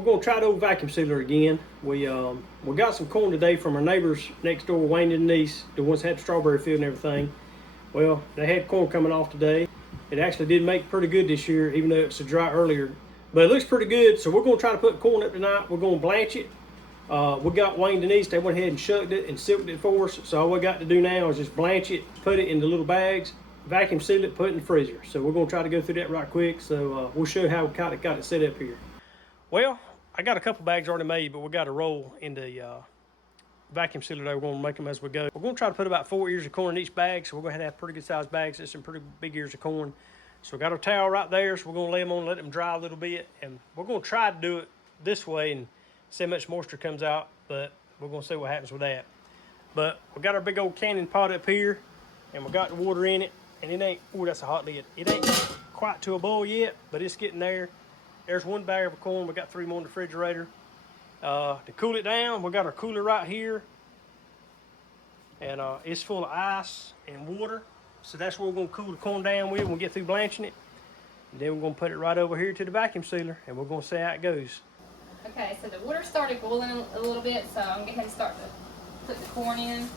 we're gonna try the old vacuum sealer again. We got some corn today from our neighbors next door, Wayne and Denise, the ones that had the strawberry field and everything. Well, they had corn coming off today. It actually did make pretty good this year, even though it's so dry earlier. But it looks pretty good, so we're gonna try to put corn up tonight. We're gonna blanch it. We got Wayne and Denise, they went ahead and shucked it and silked it for us. So all we got to do now is just blanch it, put it in the little bags, vacuum seal it, put it in the freezer. So we're gonna try to go through that right quick. So we'll show you how we got it set up here. Well, I got a couple bags already made, but we got to roll in the vacuum sealer today. We're gonna make them as we go. We're gonna try to put about 4 ears of corn in each bag. So we're gonna have pretty good sized bags. There's some pretty big ears of corn. So we got our towel right there. So we're gonna lay them on, let them dry a little bit. And we're gonna try to do it this way and see how much moisture comes out, but we're gonna see what happens with that. But we got our big old canning pot up here, and we got the water in it, and it ain't, oh, that's a hot lid. It ain't quite to a boil yet, but it's getting there. There's one bag of corn. We got 3 more in the refrigerator. To cool it down, we got our cooler right here, and it's full of ice and water. So that's where we're gonna cool the corn down with when we get through blanching it. And then we're gonna put it right over here to the vacuum sealer, and we're gonna see how it goes. Okay, so the water started boiling a little bit, so I'm going to go ahead and start to put the corn in.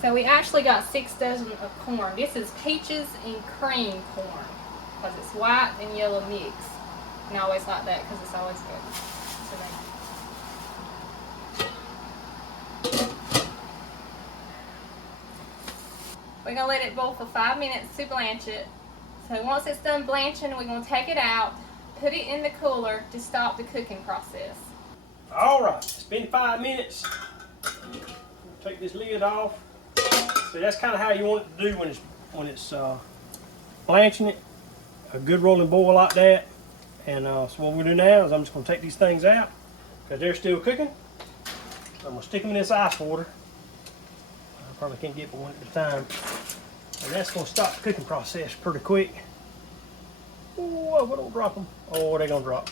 So we actually got 6 dozen of corn. This is peaches and cream corn because it's white and yellow mix. And I always like that because it's always good to me. We're going to let it boil for 5 minutes to blanch it. So once it's done blanching, we're going to take it out, put it in the cooler to stop the cooking process. All right, it's been 5 minutes. Take this lid off. So that's kind of how you want it to do when it's blanching it. A good rolling boil like that. And so what we do now is I'm just going to take these things out because they're still cooking. So I'm going to stick them in this ice water. I probably can't get but one at a time. And that's going to stop the cooking process pretty quick. Oh, we don't drop them. Oh, they're going to drop.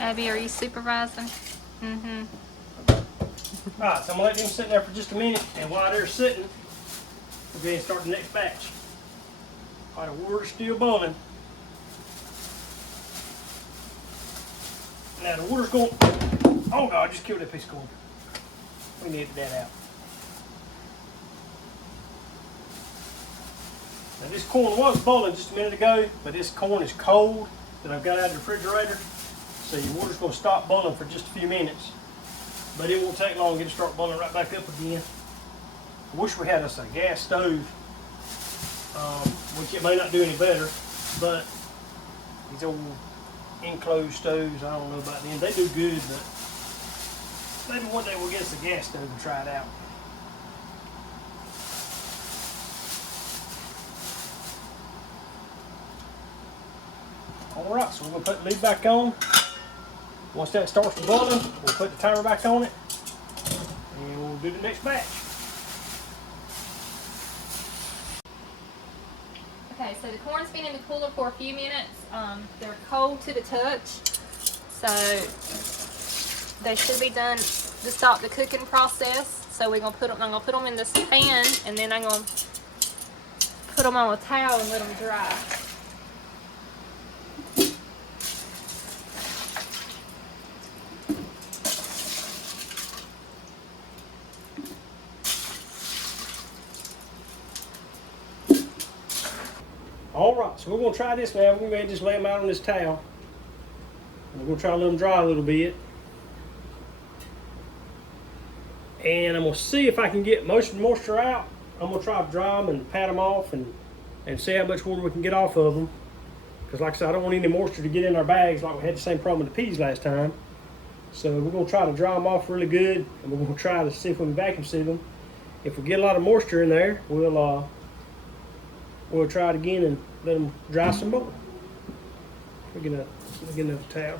Abby, are you supervising? Mm-hmm. Alright, so I'm going to let them sit there for just a minute, and while they're sitting, we'll go ahead and start the next batch. Alright, the water's still boiling. Now the water's going, oh God, I just killed that piece of corn. We need that out. Now this corn was boiling just a minute ago, but this corn is cold that I've got out of the refrigerator. So your water's going to stop boiling for just a few minutes. But it won't take long to get it start boiling right back up again. I wish we had us a gas stove, which it may not do any better, but these old enclosed stoves, I don't know about them. They do good, but maybe one day we'll get us a gas stove and try it out. All right, so we're going to put the lid back on. Once that starts boiling, we'll put the timer back on it, and we'll do the next batch. Okay, so the corn's been in the cooler for a few minutes. They're cold to the touch, so they should be done to stop the cooking process. So we're gonna put them. I'm gonna put them in this pan, and then I'm gonna put them on a towel and let them dry. All right, so we're going to try this now. We're going to just lay them out on this towel. We're going to try to let them dry a little bit. And I'm going to see if I can get most of the moisture out I'm gonna try to dry them and pat them off and see how much water we can get off of them. Because like I said, I don't want any moisture to get in our bags like we had the same problem with the peas last time. So we're gonna try to dry them off really good, and we're gonna try to see if we can vacuum seal them. If we get a lot of moisture in there, we'll try it again and let them dry some more. We're gonna get another towel.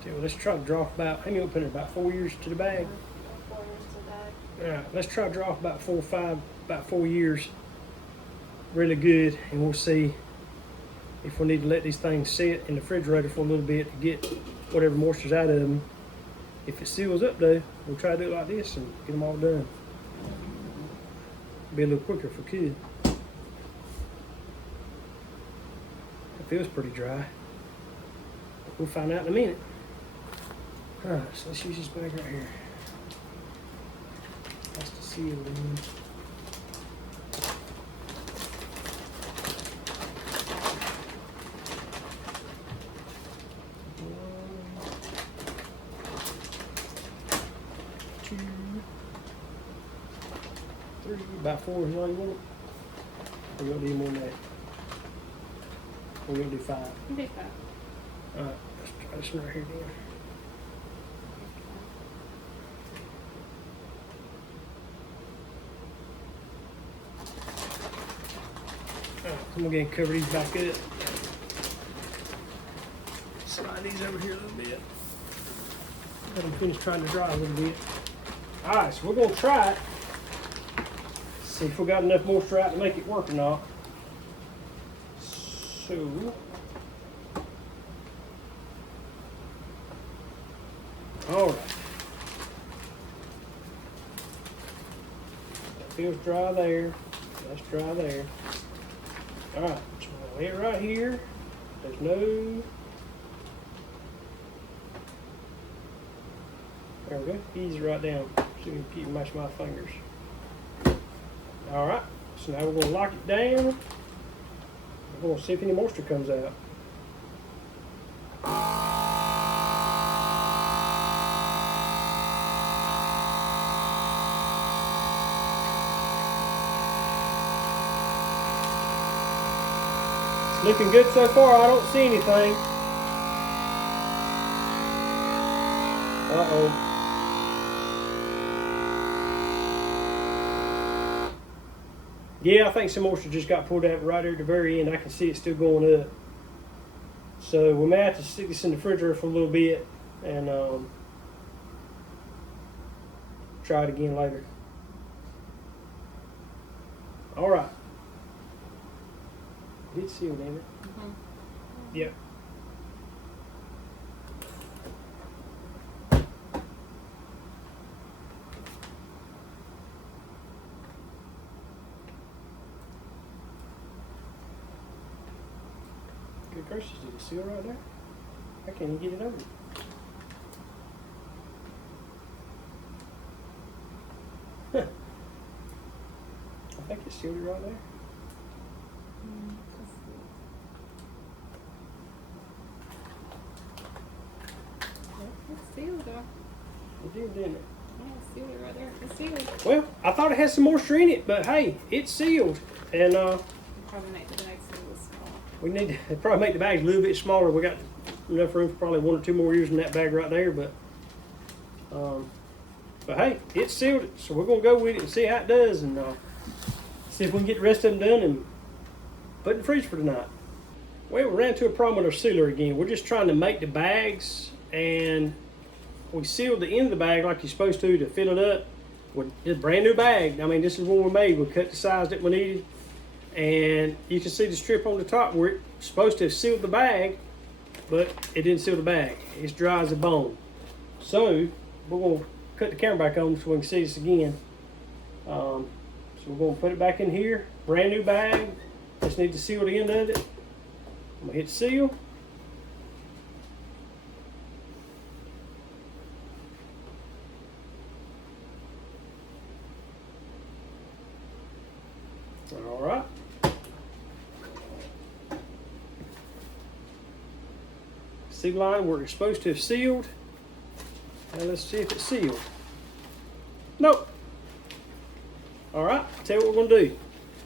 Okay, well, let's try to draw off about, how many we put in, about 4 years to the bag? 4 years to the bag. All right, let's try to draw off about 4 years really good, and we'll see if we need to let these things sit in the refrigerator for a little bit to get whatever moisture's out of them. If it seals up though, we'll try to do it like this and get them all done. Be a little quicker if we could. It feels pretty dry. We'll find out in a minute. Alright, so let's use this bag right here. That's the seal in. About 4 is all you want? Or you want to do more than that? Or you want to do 5? You do 5. Alright, let's try this one right here then. Alright, I'm going to go ahead and cover these back up. Slide these over here a little bit. Let them finish trying to dry a little bit. Alright, so we're going to try it. See if we got enough moisture out to make it work or not. So, all right. That feels dry there. That's dry there. All right, so I'll lay it right here. There's no. There we go. Easy right down. So you can keep match my fingers. All right, so now we're going to lock it down. We're going to see if any moisture comes out. It's looking good so far. I don't see anything. Uh-oh. Yeah, I think some moisture just got pulled out right there at the very end. I can see it still going up. So we may have to stick this in the refrigerator for a little bit and try it again later. All right. Did seal, damn it. Mm-hmm. Yep. Good gracious, did it seal right there? How can you get it over? Huh. I think it sealed it right there. It's sealed though. It did, didn't it? Yeah, it's sealed right there. It's sealed. Well, I thought it had some moisture in it, but hey, it's sealed. And Probably make the bags a little small. we need to probably make the bags a little bit smaller. We got enough room for probably 1 or 2 more years in that bag right there, but hey, it's sealed it, so we're gonna go with it and see how it does, and see if we can get the rest of them done and put in the freezer for tonight. Well, we ran into a problem with our sealer again. We're just trying to make the bags, and we sealed the end of the bag like you're supposed to fill it up with a brand new bag. I mean, this is one we made. We cut the size that we needed, and you can see the strip on the top where it's supposed to have sealed the bag, but it didn't seal the bag. It's dry as a bone. So we're gonna cut the camera back on so we can see this again. So we're gonna put it back in here, brand new bag. Just need to seal the end of it. I'm gonna hit seal. See the line where it's supposed to have sealed. Now let's see if it's sealed. Nope. All right, tell you what we're gonna do.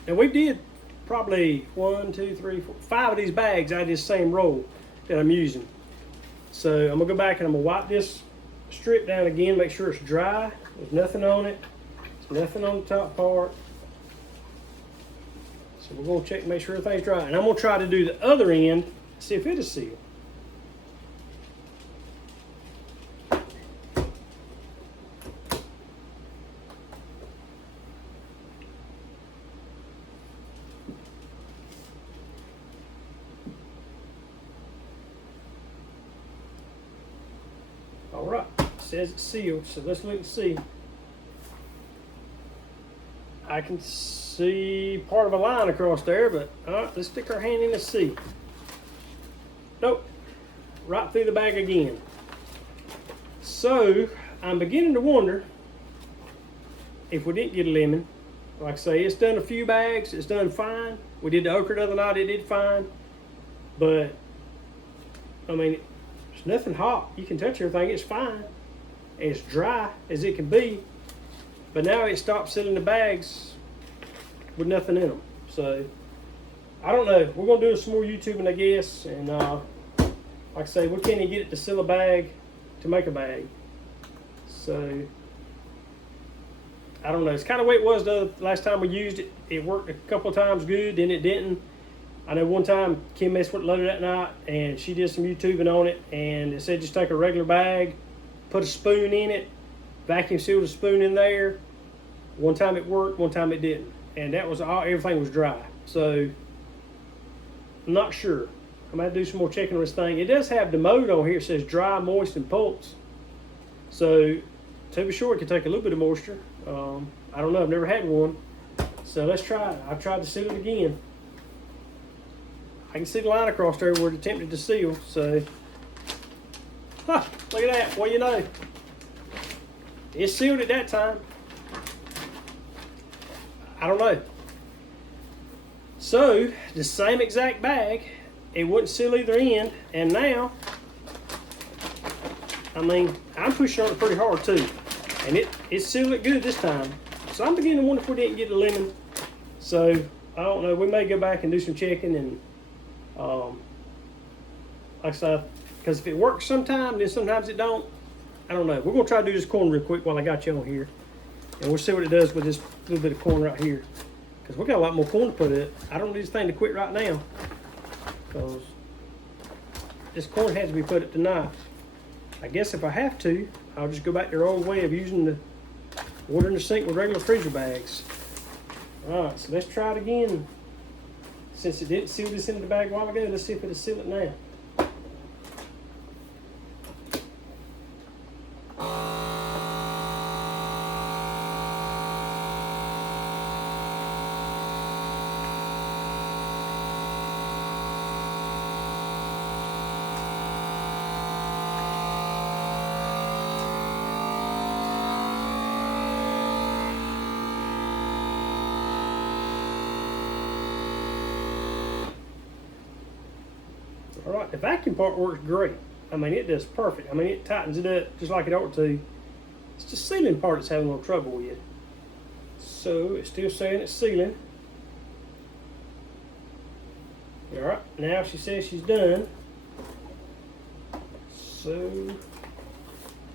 And we did probably 1, 2, 3, 4, 5 of these bags out of this same roll that I'm using. So I'm gonna go back and I'm gonna wipe this strip down again, make sure it's dry. There's nothing on it. There's nothing on the top part. So we're gonna check and make sure everything's dry. And I'm gonna try to do the other end, see if it is sealed. All right, it says it's sealed, so let's look and see. I can see part of a line across there, but all right, let's stick our hand in and see. Nope, right through the bag again. So I'm beginning to wonder if we didn't get a lemon. Like I say, it's done a few bags, it's done fine. We did the okra the other night, it did fine. But, I mean, there's nothing hot. You can touch everything, it's fine. It's dry as it can be. But now it stopped sealing the bags with nothing in them. So, I don't know. We're going to do some more YouTubing, I guess. And, like I say, we can't even get it to seal a bag to make a bag. So, I don't know. It's kind of the way it was the last time we used it. It worked a couple of times good, then it didn't. I know one time Kim messed with it later that night, and she did some YouTubing on it, and it said just take a regular bag, put a spoon in it, vacuum seal the spoon in there. One time it worked, one time it didn't, and that was all. Everything was dry. So I'm not sure. I'm gonna have to do some more checking on this thing. It does have the mode on here. It says dry, moist, and pulse. So to be sure, it can take a little bit of moisture. I don't know. I've never had one. So let's try it. I've tried to seal it again. I can see the line across there where it attempted to seal. So, look at that. Well, you know, it's sealed at that time. I don't know. So the same exact bag, it wouldn't seal either end, and now, I mean, I'm pushing on it pretty hard too, and it sealed it good this time. So I'm beginning to wonder if we didn't get the lemon. So I don't know. We may go back and do some checking and, like I said, because if it works sometime, then sometimes it don't. I don't know. We're gonna try to do this corn real quick while I got you on here, and we'll see what it does with this little bit of corn right here. Because we got a lot more corn to put in. I don't need this thing to quit right now, because this corn has to be put up tonight. I guess if I have to, I'll just go back to the old way of using the water in the sink with regular freezer bags. All right, so let's try it again. Since it didn't seal this into the bag a while ago, let's see if it'll seal it now. All right, the vacuum part works great. I mean, it does perfect. I mean, it tightens it up just like it ought to. It's the sealing part that's having a little trouble with. So it's still saying it's sealing. All right, now she says she's done. So I'm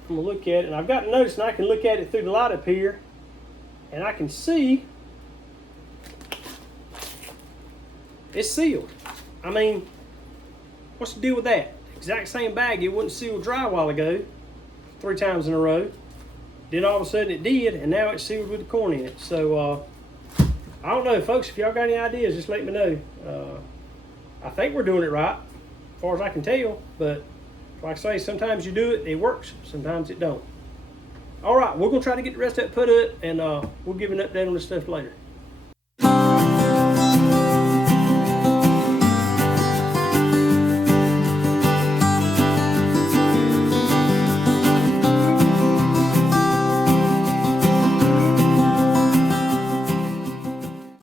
gonna look at it, and I've got to notice, and I can look at it through the light up here, and I can see it's sealed. I mean, what's the deal with that? Exact same bag, it wouldn't seal dry a while ago, 3 times in a row. Then all of a sudden it did, and now it's sealed with the corn in it. So, I don't know, folks, if y'all got any ideas, just let me know. I think we're doing it right, as far as I can tell, but like I say, sometimes you do it, it works, sometimes it don't. All right, we're gonna try to get the rest of that put up, and we'll give an update on this stuff later.